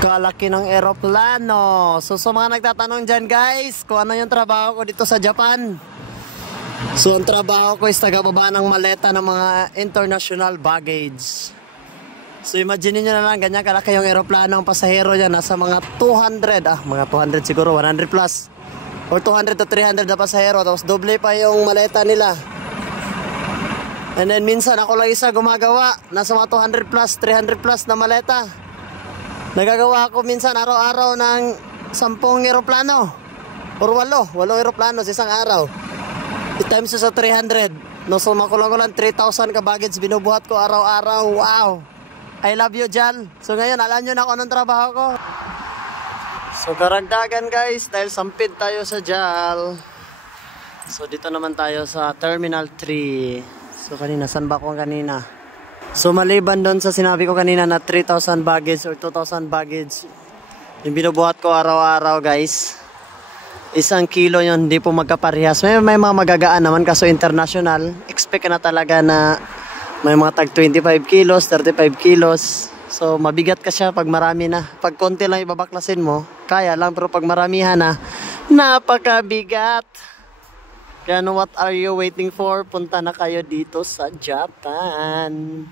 Kalaki ng eroplano. So sa mga nagtatanong dyan guys, kung ano yung trabaho ko dito sa Japan. So ang trabaho ko is tagababa ng maleta ng mga international baggage. So imagine nyo na lang, ganyan kalaki yung eroplano. Ang pasahero dyan, nasa mga 200, mga 200 siguro, 100 plus. Or 200 to 300 na pasahero. Tapos doble pa yung maleta nila. And then minsan ako lang isa gumagawa. Nasa mga 200 plus, 300 plus na maleta. Nagagawa ako minsan araw-araw ng 10 eroplano. Or 8 eroplano sa isang araw. I-times sa 300. No, so makulang ko lang 3,000 ka baggage binubuhat ko araw-araw. Wow! I love you, Jal. So ngayon, alam nyo na kung anong trabaho ko. So karagdagan guys, dahil sampid tayo sa Jal. So dito naman tayo sa Terminal 3. So kanina, saan ba ako kanina? So maliban doon sa sinabi ko kanina na 3,000 baggage or 2,000 baggage, yung binubuhat ko araw-araw guys, 1 kilo yun, hindi po magkaparehas. May mga magagaan naman, kaso international, expect na talaga na may mga tag 25 kilos, 35 kilos. So mabigat ka siya pag marami na. Pag konti lang ibabaklasin mo, kaya lang, pero pag maramihan na, napakabigat. Kaya what are you waiting for? Punta na kayo dito sa Japan.